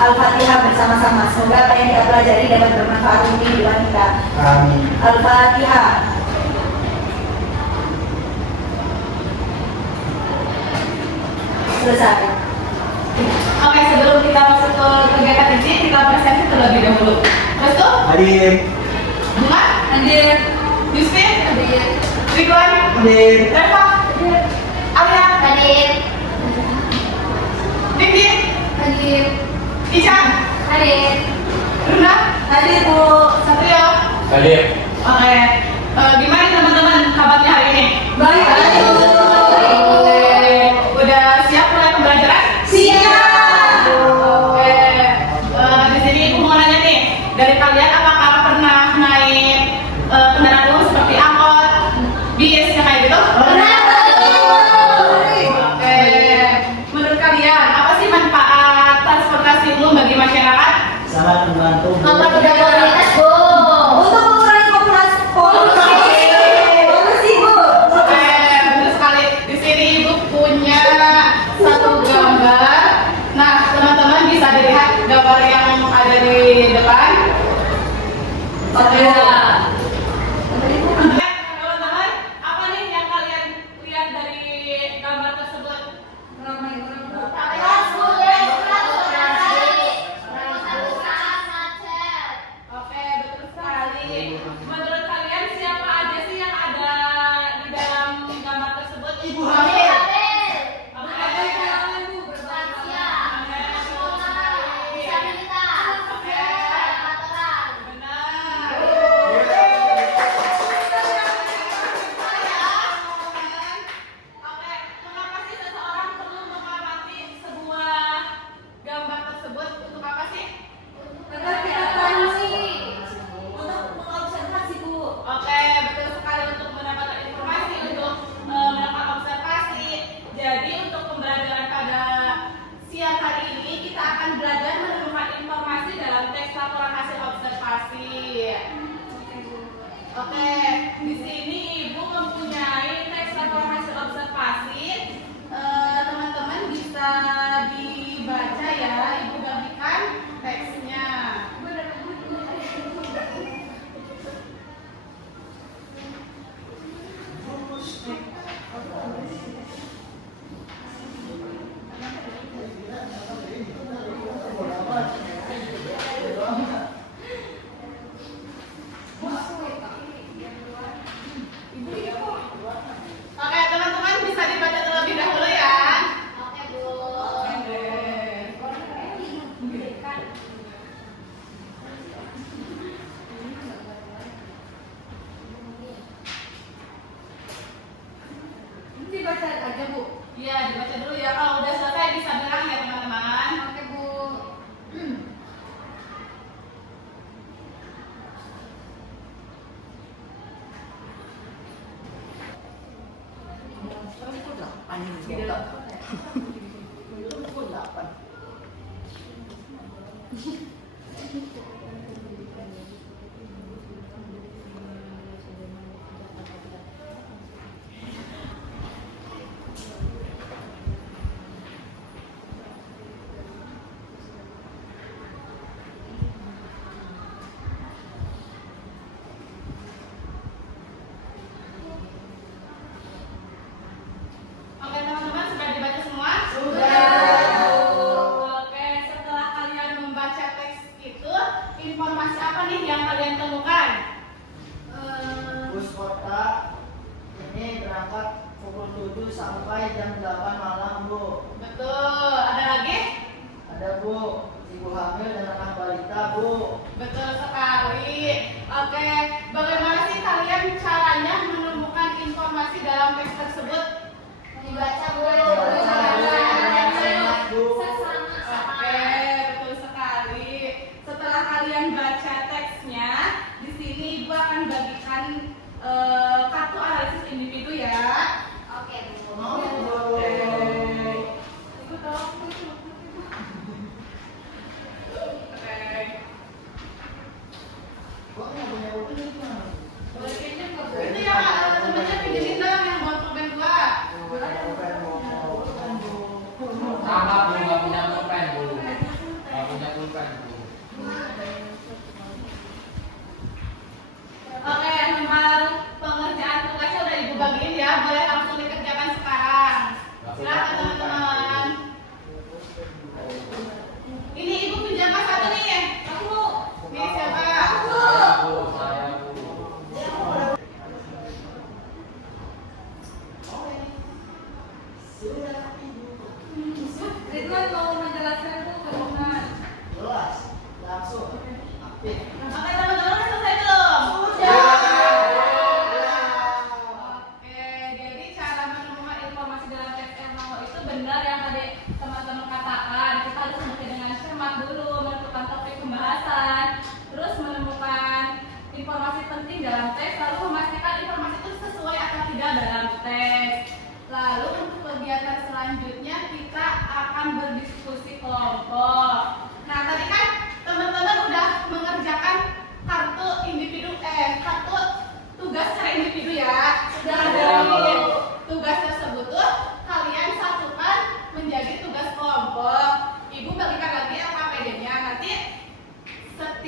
Al-Fatihah bersama-sama. Semoga apa yang kita pelajari dapat bermanfaat untuk kehidupan kita. Amin. Al-Fatihah. Selesai. Oke, sebelum kita masuk ke kegiatan ini, kita presentasi terlebih dahulu. Terus tuh, Hadir. Bunga, Hadir. Yustin, Hadir. Ridwan, Hadir. Reva, Alia, Hadir. Dindin, Hadir. Ican, Hadir. Runa, Hadir, Bu. Satrio. Hadir. Oke, gimana teman-teman kabarnya hari ini? Baik. Oke, udah siap mulai pembelajaran? Siap. Oke, di sini ibu mau nanya nih, dari kalian apakah pernah naik kendaraan umum seperti angkot, bis, yang kayak gitu? Pernah. Oke, menurut kalian apa sih manfaat transportasi umum bagi masyarakat? Sangat membantu. Mempermudah mobilitas, Bu. Untuk mengurangi polusi, Bu. Oke, betul sekali. Di sini ibu punya satu gambar. Nah, teman-teman bisa dilihat gambar yang ada di depan. Oke. Teman-teman, apa nih yang kalian lihat dari gambar tersebut? Oke, betul sekali. Menurut kalian siapa aja sih yang ada di dalam gambar tersebut? Ibu hamil. Oke, betul sekali untuk mendapatkan informasi, untuk melakukan observasi. Jadi untuk pembelajaran pada siang hari ini kita akan belajar menemukan informasi dalam teks laporan hasil observasi. Oke, di sini ibu mempunyai teks laporan hasil observasi. Teman-teman bisa dibaca ya, ibu bagikan teksnya. Oke, teman-teman bisa dibaca terlebih dahulu ya. Oke, Bu. Dibaca aja, Bu. Iya, dibaca dulu ya. Kalau udah selesai bisa bilang ya, teman-teman. Oke, Bu. Oke, teman-teman sudah dibaca semua? Sudah. Oke, setelah kalian membaca teks itu, informasi apa nih yang kalian temukan? Bus kota ini berangkat pukul 7 sampai jam 8 malam, Bu. Betul. Ada lagi? Ada, Bu, ibu hamil dan anak balita, Bu. Betul sekali. Oke, bagaimana sih kalian caranya menemukan informasi dalam teks tersebut? Dibaca, Bu. Oke, betul sekali. Setelah kalian baca teksnya, di sini ibu akan bagikan kartu analisis individu ya. Oke, Bu. Mau, Bu. Ibu tolong. Oke. Kok nggak punya buku ini, Mas? Itu ya, temennya pinjemin dong yang buat pulpen gua. Ada buku yang mau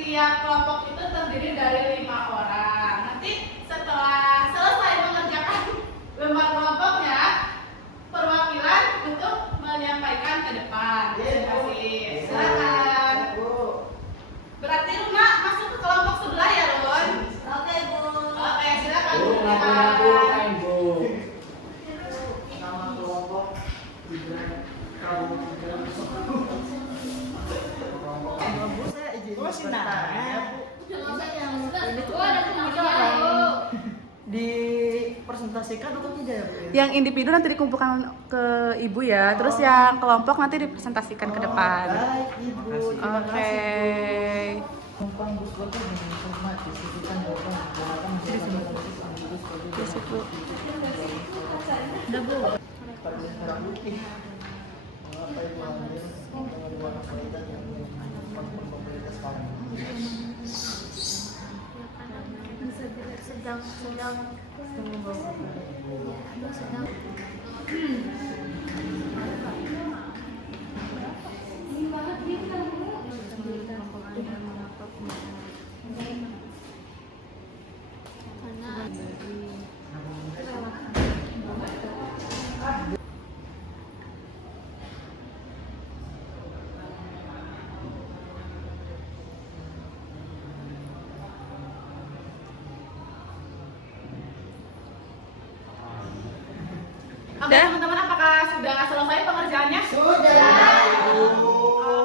setiap kelompok itu terdiri dari 5 orang. Nanti setelah selesai mengerjakan lembar kelompoknya, perwakilan untuk menyampaikan ke depan. Terima kasih. Silakan. Berarti Runa masuk ke kelompok sebelah ya, Ron? Oke, Bu. Oke, silakan. Bu, Bu. ngaku-ngaku main, Bu. Nama kelompok tiga kaum tiga. Bu, saya izin bertanya, Bu. Ini tuh dipresentasikan atau tidak ya, Bu? Yang individu nanti dikumpulkan ke ibu ya, terus yang kelompok nanti dipresentasikan ke depan. Baik, Ibu. Terima Oke. kasih, Bu. Numpang bus kota dengan hormat disebutkan bahwa menggunakan masyarakat bus kota Di situ. udah, Bu. Merah putih. Apa itu ambil warna kualitas yang pemerintah sekarang? Oke, teman-teman, apakah sudah selesai pengerjaannya? Sudah.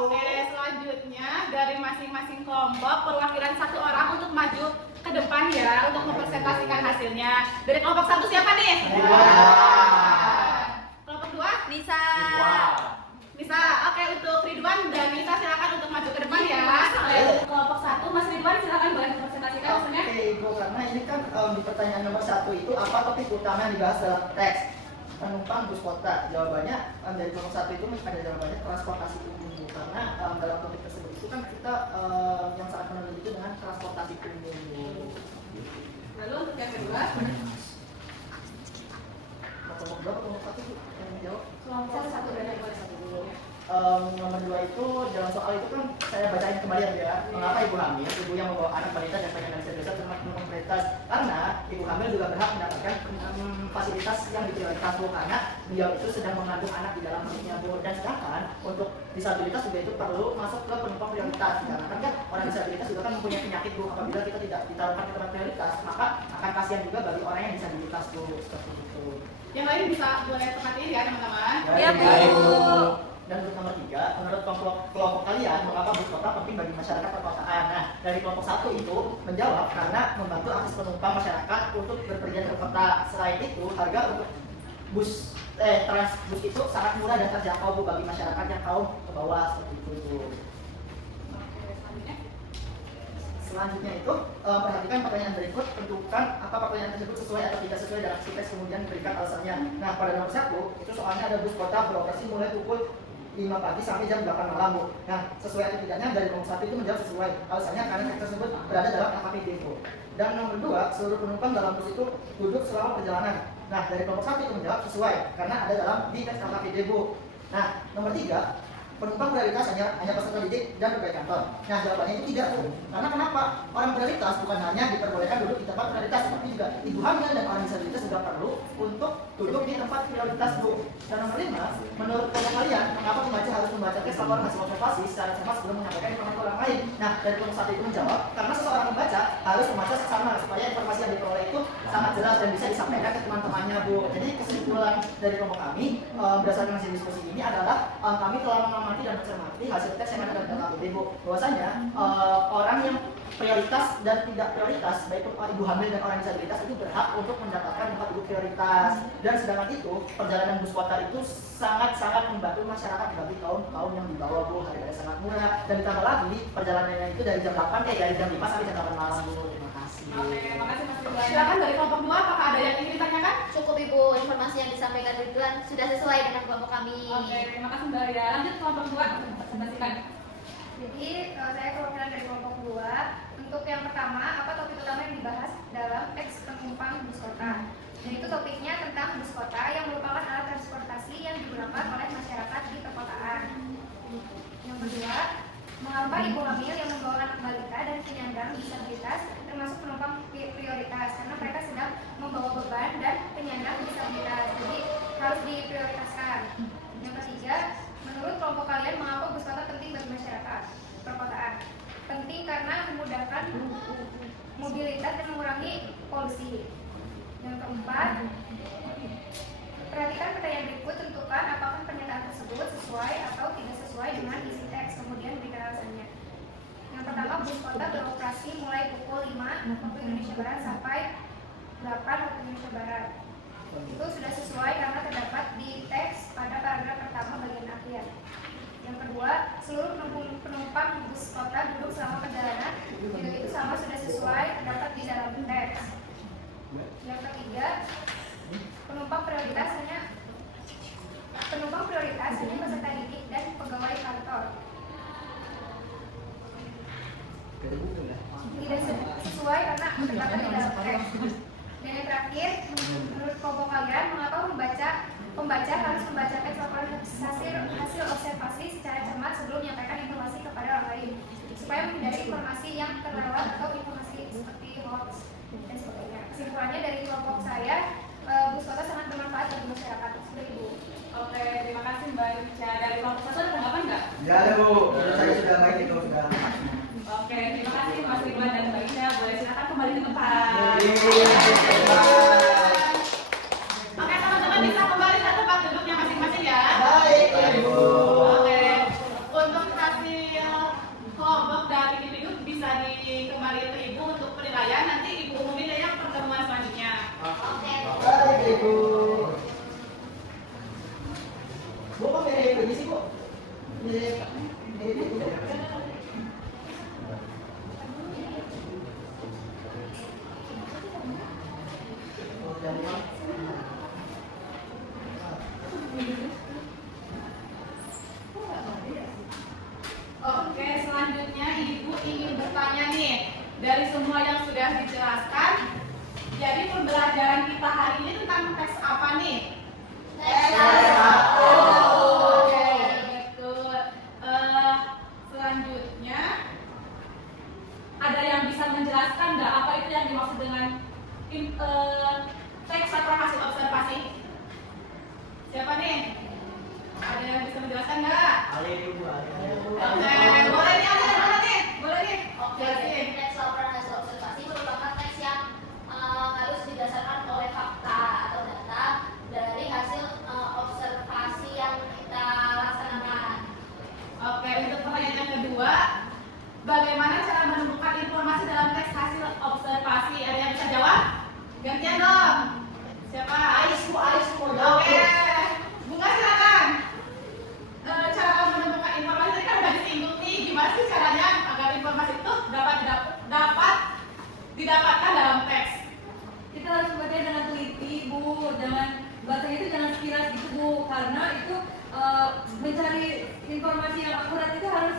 Oke, selanjutnya dari masing-masing kelompok perwakilan 1 orang untuk maju ke depan ya untuk mempresentasikan hasilnya. Dari kelompok 1 siapa nih? Kelompok 2? Nisa. Nisa. Oke, untuk Ridwan dan Nisa silakan untuk maju ke depan ya. Kelompok 1 Mas Ridwan silakan boleh mempresentasikan hasilnya. Oke, Ibu, karena ini kan di pertanyaan nomor 1 itu apa topik utama yang dibahas dalam teks? Penumpang bus kota. Jawabannya dari kelompok 1 itu ada jawabannya transportasi umum, Bu. Karena dalam topik tersebut itu kan kita yang sangat meneliti itu dengan transportasi umum, Bu. Lalu untuk yang kedua, Kelompok berapa? Kelompok 1, Bu, yang menjawab? kelompok 1 dari satu dulu. Nomor 2 itu dalam soal itu kan saya bacain kembali ya, mengapa ibu hamil, ibu yang membawa anak balita dan pengen bisa desa termasuk prioritas, karena ibu hamil juga berhak mendapatkan fasilitas yang diprioritas, Bu, karena beliau itu sedang mengandung anak di dalam perutnya, Bu. Dan sedangkan untuk disabilitas juga itu perlu masuk ke penumpang prioritas, karena kan orang disabilitas juga kan mempunyai penyakit, Bu. Apabila kita tidak ditaruhkan ke tempat prioritas, maka akan kasihan juga bagi orang yang disabilitas, Bu, seperti itu. Yang lain bisa boleh perhatiin ya, teman-teman. Iya, Bu. Dan untuk nomor 3, menurut kelompok kalian, mengapa bus kota penting bagi masyarakat perkotaan? Nah, dari kelompok 1 itu menjawab karena membantu akses penumpang masyarakat untuk berpergian ke kota. Selain itu, harga untuk transbus itu sangat murah dan terjangkau, Bu, bagi masyarakat yang kaum ke bawah, seperti itu, Bu. Selanjutnya itu, perhatikan pertanyaan berikut, tentukan apa pertanyaan tersebut sesuai atau tidak sesuai dalam si teks, kemudian berikan alasannya. Nah, pada nomor 1, itu soalnya ada bus kota beroperasi mulai pukul 5 pagi sampai jam 8 malam, Bu. Nah, sesuai atau tidaknya dari nomor 1 itu menjawab sesuai. Alasannya karena teks tersebut berada dalam LKPD, Bu. Dan nomor 2, seluruh penumpang dalam bus itu duduk selama perjalanan. Nah, dari kelompok 1 itu menjawab sesuai karena ada dalam di teks LKPD, Bu. Nah, nomor 3, penumpang prioritas hanya peserta didik dan pegawai kantor. Nah, jawabannya itu tidak, Bu. Karena kenapa? Orang prioritas bukan hanya diperbolehkan duduk di tempat prioritas, tapi juga ibu hamil dan orang disabilitas juga perlu untuk duduk di tempat prioritas, Bu. Dan nomor 5, menurut kelompok kalian, mengapa pembaca harus membaca teks laporan hasil observasi secara sama sebelum menyampaikan informasi ke orang lain? Nah, dari kelompok 1 itu menjawab, karena seseorang membaca harus membaca seksama supaya informasi yang diperoleh itu sangat jelas dan bisa disampaikan ke teman-temannya, Bu. Jadi kesimpulan dari kelompok kami berdasarkan hasil diskusi ini adalah kami telah mengamati dan mencermati hasil tes yang ada dalam LKPD, Bu. Bahwasanya orang yang prioritas dan tidak prioritas, baik ibu hamil dan orang disabilitas itu berhak untuk mendapatkan tempat duduk prioritas. Dan sedangkan itu perjalanan bus kota itu sangat-sangat membantu masyarakat bagi kaum yang di bawah, Bu. Harganya sangat murah dan ditambah lagi perjalanannya itu dari jam 8 dari jam 5 sampai jam 8 malam, Bu. Terima kasih. Oke, makasih Mas Ridwan. Silakan dari kelompok 2, apakah ada yang ingin ditanyakan? Cukup, Ibu. Informasi yang disampaikan Ridwan sudah sesuai dengan kelompok kami. Oke, terima kasih Mbak Ria. Lanjut kelompok 2, presentasikan. Jadi saya perwakilan dari kelompok 2. Untuk yang pertama, apa topik utama yang dibahas dalam teks penumpang bus kota? Dan itu topiknya tentang bus kota yang merupakan alat transportasi yang digunakan oleh masyarakat di perkotaan. Yang kedua, Mengapa ibu hamil yang membawa anak balita dan penyandang disabilitas termasuk penumpang prioritas? Karena mereka sedang membawa beban dan penyandang disabilitas, jadi harus diprioritaskan. Yang ketiga, menurut kelompok kalian mengapa bus kota penting bagi masyarakat perkotaan? Penting karena memudahkan mobilitas dan mengurangi polusi. Yang keempat, perhatikan pertanyaan berikut, tentukan apakah pernyataan tersebut sesuai atau tidak sesuai dengan isi teks, kemudian berikan alasannya. Yang pertama, bus kota beroperasi mulai pukul 5 waktu Indonesia Barat sampai 8 waktu Indonesia Barat. Itu sudah sesuai karena terdapat di teks pada paragraf pertama bagian akhir. Yang kedua, seluruh penumpang bus kota duduk selama perjalanan, juga itu sama sudah sesuai terdapat di dalam teks. Yang ketiga, penumpang prioritas hanya peserta didik dan pegawai kantor. Tidak sesuai karena terdapat di dalam teks. Dan yang terakhir, menurut kelompok kalian, mengapa pembaca harus membaca teks laporan hasil observasi secara cermat sebelum menyampaikan informasi kepada orang lain, supaya menghindari informasi yang terlewat atau informasi seperti hoax dan sebagainya. Kesimpulannya dari kelompok saya, bus kota sangat bermanfaat bagi masyarakat. Sudah Ibu. Oke, terima kasih Mbak Rica. Dari kelompok satu ada tanggapan nggak? Ya ada Bu, menurut saya sudah baik itu, sudah Oke, terima kasih Mas Ridwan dan Mbak Ida. Boleh silakan kembali ke tempat. Oke, teman-teman bisa kembali ke tempat duduknya masing-masing ya. baik ya Ibu. Oke, untuk hasil kelompok dari individu bisa dikembalikan ke Ibu untuk penilaian. Nanti Ibu umumin ya pertemuan selanjutnya. Oke. Baik Ibu. Bu, kok mirip ini sih Bu? Mirip itu. Oke, selanjutnya Ibu ingin bertanya nih, dari semua yang sudah dijelaskan, jadi pembelajaran kita hari ini tentang teks apa nih? Teks satu. Oke, betul. Selanjutnya, ada yang bisa menjelaskan nggak apa itu yang dimaksud dengan teks atau hasil observasi? Siapa nih? Ada yang bisa menjelaskan nggak? Oke, boleh nih, boleh nih. Oke, Jelasin. teks laporan hasil observasi merupakan teks yang harus didasarkan oleh fakta atau data dari hasil observasi yang kita laksanakan. Oke, untuk pertanyaan yang kedua, bagaimana cara menemukan informasi dalam teks hasil observasi? Ada yang bisa jawab? Gantian dong. Siapa? Ais mau jawab. Oke, Bunga silakan. Cara menemukan informasi tadi kan udah disinggung nih. Gimana sih caranya agar informasi itu dapat didapatkan dalam teks? Kita harus membacanya dengan teliti, Bu. Bacanya itu jangan sekilas gitu, Bu. Karena itu mencari informasi yang akurat itu harus